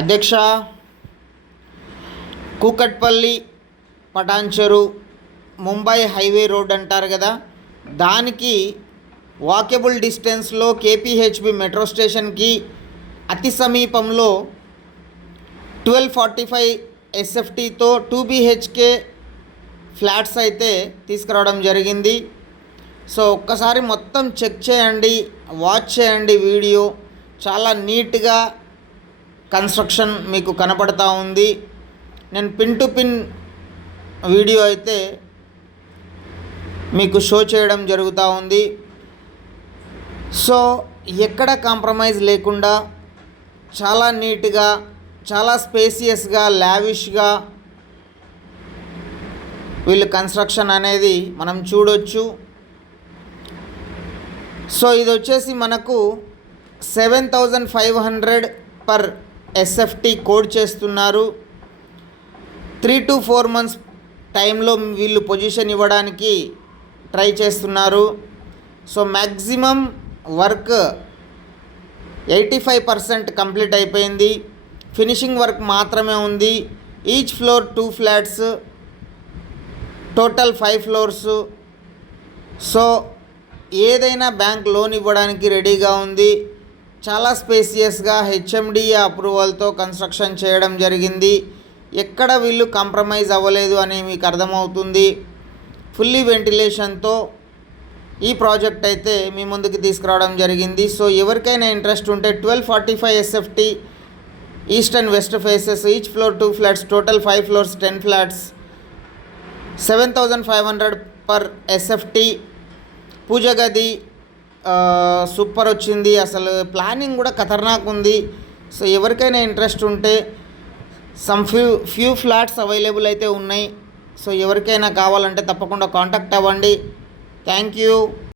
అధ్యక్ష, Kukatpally Patancheru Mumbai highway road అంటారు కదా, దానికి వాకబుల్ డిస్టెన్స్లో కేపీహెచ్బి మెట్రో స్టేషన్కి అతి సమీపంలో 1245 ఎస్ఎఫ్టీతో 2 BHK ఫ్లాట్స్ అయితే తీసుకురావడం జరిగింది. సో ఒక్కసారి మొత్తం చెక్ చేయండి, వాచ్ చేయండి. వీడియో చాలా నీట్గా కన్స్ట్రక్షన్ మీకు కనపడతా ఉంది. నేను పిన్ టు పిన్ వీడియో అయితే మీకు షో చేయడం జరుగుతూ ఉంది. సో ఎక్కడ కాంప్రమైజ్ లేకుండా చాలా నీట్గా, చాలా స్పేసియస్గా, లావిష్గా వీళ్ళు కన్స్ట్రక్షన్ అనేది మనం చూడొచ్చు. సో ఇది వచ్చేసి మనకు 7,500 పర్ ఎస్ఎఫ్టీ కోడ్ చేస్తున్నారు. 3 to 4 months టైంలో వీళ్ళు పొజిషన్ ఇవ్వడానికి ట్రై చేస్తున్నారు. సో మ్యాక్సిమం వర్క్ 85% కంప్లీట్ అయిపోయింది. ఫినిషింగ్ వర్క్ మాత్రమే ఉంది. Each floor 2 flats, total 5 floors. So ఏదైనా బ్యాంక్ లోన్ ఇవ్వడానికి రెడీగా ఉంది. చాలా స్పేసియస్గా హెచ్ఎండిఏ అప్రూవల్తో కన్స్ట్రక్షన్ చేయడం జరిగింది. ఎక్కడ వీళ్ళు కాంప్రమైజ్ అవ్వలేదు అని మీకు అర్థమవుతుంది. ఫుల్లీ వెంటిలేషన్తో ఈ ప్రాజెక్ట్ అయితే మీ ముందుకు తీసుకురావడం జరిగింది. సో ఎవరికైనా ఇంట్రెస్ట్ ఉంటే 1245 SFT east and west faces, each floor 2 flats, total 5 floors, 10 flats, 7,500 per SFT. పూజ గది సూపర్ వచ్చింది. అసలు ప్లానింగ్ కూడా ఖతర్నాక్ ఉంది. సో ఎవరికైనా ఇంట్రెస్ట్ ఉంటే ఫ్యూ ఫ్లాట్స్ అవైలబుల్ అయితే ఉన్నాయి. సో ఎవరికైనా కావాలంటే తప్పకుండా కాంటాక్ట్ అవ్వండి. Thank you.